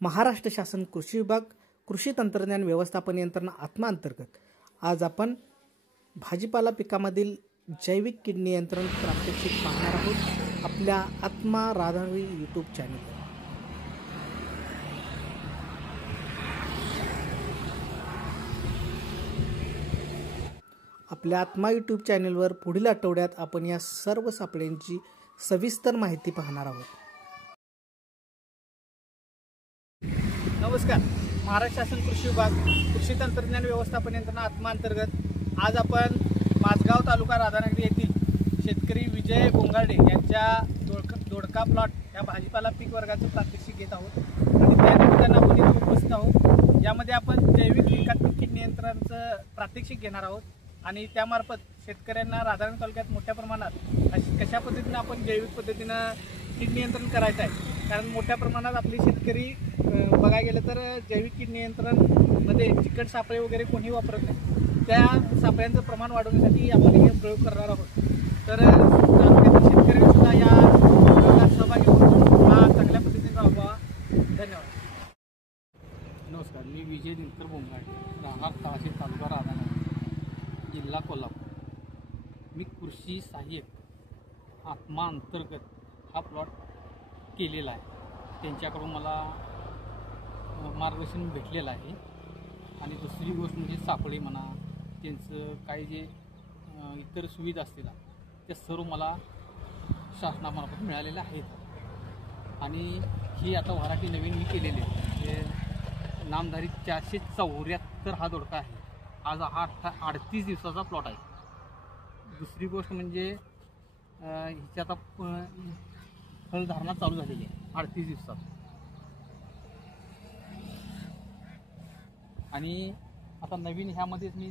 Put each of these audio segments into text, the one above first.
महाराष्ट्र शासन कृषी विभाग कृषी तंत्रज्ञान व्यवस्थापन यंत्रणा आत्मा अंतर्गत आज आपण भाजीपाला पिकामधील जैविक कीड नियंत्रण प्रात्यक्षिक पाहणार आहोत आपल्या आत्मा राधानगरी यूट्यूब चॅनलवर। आपल्या आत्मा यूट्यूब चॅनलवर पुढील आठवड्यात आपण या सर्व सापळ्यांची सविस्तर माहिती पाहणार आहोत। नमस्कार, महाराष्ट्र शासन कृषी विभाग कृषी तंत्रज्ञान व्यवस्थापन यंत्रणा आत्मा अंतर्गत आज आपण माझगाव तालुका राधानगरी येथील शेतकरी विजय गोंगाडे यांच्या दोडका प्लॉट या भाजीपाला पीक वर्गाचं प्रात्यक्षिक घेत आहोत आणि त्यानिमित्तानं आपण इथे उपस्थित आहोत। यामध्ये आपण जैविक एकात्मिक कीड नियंत्रणाचं प्रात्यक्षिक घेणार आहोत आणि त्यामार्फत शेतकऱ्यांना राधानगरी तालुक्यात मोठ्या प्रमाणात कशा पद्धतीनं आपण जैविक पद्धतीनं कीड नियंत्रण करायचं आहे। कारण मोठ्या प्रमाणात आपले शेतकरी बघायला गेलं तर जैविक कीड नियंत्रणमध्ये चिकट सापळे वगैरे कोणीही वापरत नाही। त्या सापळ्यांचं प्रमाण वाढवण्यासाठी आपण हे प्रयोग करणार आहोत। तर तालुक्यातील शेतकऱ्यांनी सुद्धा या प्रयोगात सहभागी होऊन हा चांगल्या पद्धतीने राहावा। धन्यवाद। नमस्कार, मी विजय दिनकर गोंगाडे, राहणार तहसील तालुका राधानगरी, जिल्हा कोल्हापूर। मी कृषी सहाय्यक आत्मा अंतर्गत हा प्लॉट केलेला आहे। त्यांच्याकडून मला मार्गदर्शन भेटलेलं आहे आणि दुसरी गोष्ट म्हणजे सापळे म्हणा, त्यांचं काही जे इतर सुविधा असतील त्या सर्व मला शासनामार्फत मिळालेल्या आहेत। आणि ही आता व्हरायटी नवीन मी केलेली आहे, हे नामधारी 474 हा दोडका आहे। आज हा 38 दिवसाचा प्लॉट आहे। दुसरी गोष्ट म्हणजे हिची आता फळधारणा चालू झालेली आहे 38 दिवसात। आणि आता नवीन ह्यामध्येच मी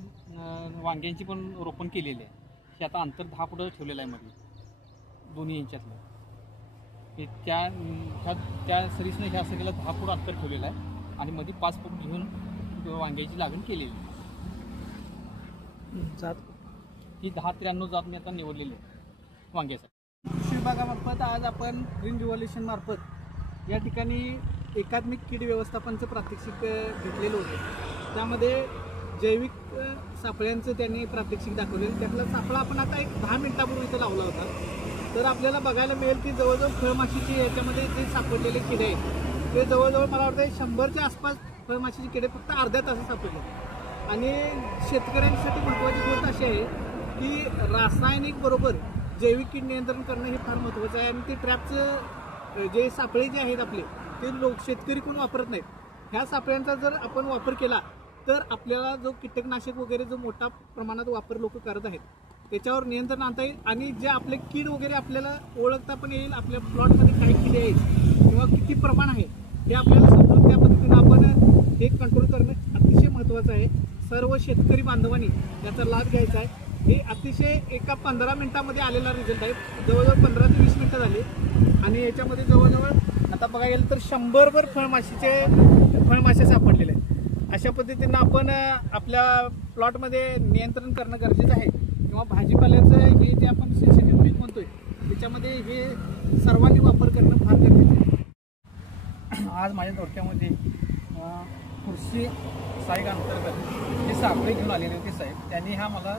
वांग्यांची पण रोपण केलेली आहे। हे आता अंतर 10 फूट ठेवलेलं आहे मध्ये दोन्ही यांच्यातलं। हे त्या सरीसने ह्या सरीला 10 फूट अंतर ठेवलेलं आहे आणि मध्ये 5 फूट घेऊन वांग्याची लागण केलेली आहे। जात ही 1093 जात मी आता निवडलेली आहे वांग्यासाठी। कृषी विभागामार्फत आज आपण ग्रीन रिव्होल्युशन मार्फत या ठिकाणी एकात्मिक कीड व्यवस्थापनचं प्रात्यक्षिक घेतलेलं होतं। त्यामध्ये जैविक सापळ्यांचं त्यांनी प्रात्यक्षिक दाखवलेलं। त्यातला सापळा आपण आता एक 10 मिनिटापूर्वी इथं लावला होता। तर आपल्याला बघायला मिळेल की जवळजवळ फळमाशीची याच्यामध्ये जे सापडलेले किडे आहेत ते जवळजवळ मला वाटतं 100च्या आसपास फळमाशीचे किडे फक्त अर्ध्या तासात सापडले। आणि शेतकऱ्यांसाठी महत्त्वाची गोष्ट अशी आहे की रासायनिक बरोबर जैविक कीड नियंत्रण करणं हे फार महत्त्वाचं आहे। आणि ते ट्रॅपचं जे सापळे जे आहेत आपले ते शेतकरी कोण वापरत नाहीत। ह्या सापळ्यांचा जर आपण वापर केला तर आपल्याला जो कीटकनाशक वगैरे जो मोठ्या प्रमाणात वापर लोक करत आहेत त्याच्यावर नियंत्रण आणता येईल। आणि जे आपले कीड वगैरे आपल्याला ओळखता पण येईल, आपल्या प्लॉटमध्ये काही किडे आहेत किंवा किती प्रमाण आहे हे आपल्याला समजून त्या पद्धतीनं आपण हे कंट्रोल करणं अतिशय महत्त्वाचं आहे। सर्व शेतकरी बांधवांनी याचा लाभ घ्यायचा आहे। हे अतिशय एका 15 मिनिटामध्ये आलेला रिझल्ट आहे। जवळजवळ 15 ते 20 मिनिटं झाली आणि याच्यामध्ये जवळजवळ आता बघायला गेलं तर 100वर फळमाशे सापडलेले आहेत। अशा पद्धतीनं आपण आपल्या प्लॉटमध्ये नियंत्रण करणं गरजेचं आहे। किंवा भाजीपाल्याचं हे जे आपण सेन्सिटिव्ह पीक म्हणतोय त्याच्यामध्ये हे सर्वांनी वापर करणं फार गरजेचं आहे। आज माझ्या दोडक्यामध्ये कृषी सहाय्यक अंतर्गत जे सापळे घेऊन आलेले होते साहेब, त्यांनी हा मला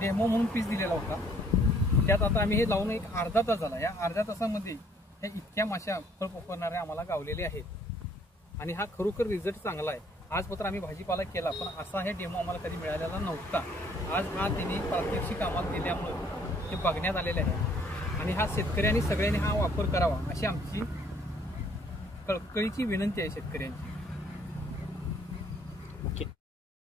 डेमो म्हणून पीस दिलेला होता। त्यात आता आम्ही हे लावून एक अर्धा तास झाला। या अर्ध्या तासामध्ये ह्या इतक्या माश्या फळ पोखरणाऱ्या आम्हाला गावलेले आहेत आणि हा खरोखर रिझल्ट चांगला आहे। आजपत्र आम्ही भाजीपाला केला पण असा हे डेमो आम्हाला कधी मिळालेला नव्हता। आज हा त्यांनी प्रात्यक्षिक आम्हाला दिल्यामुळे ते बघण्यात आलेले आहे आणि हा शेतकऱ्यांनी सगळ्यांनी हा वापर करावा अशी आमची कळकळीची विनंती आहे शेतकऱ्यांची।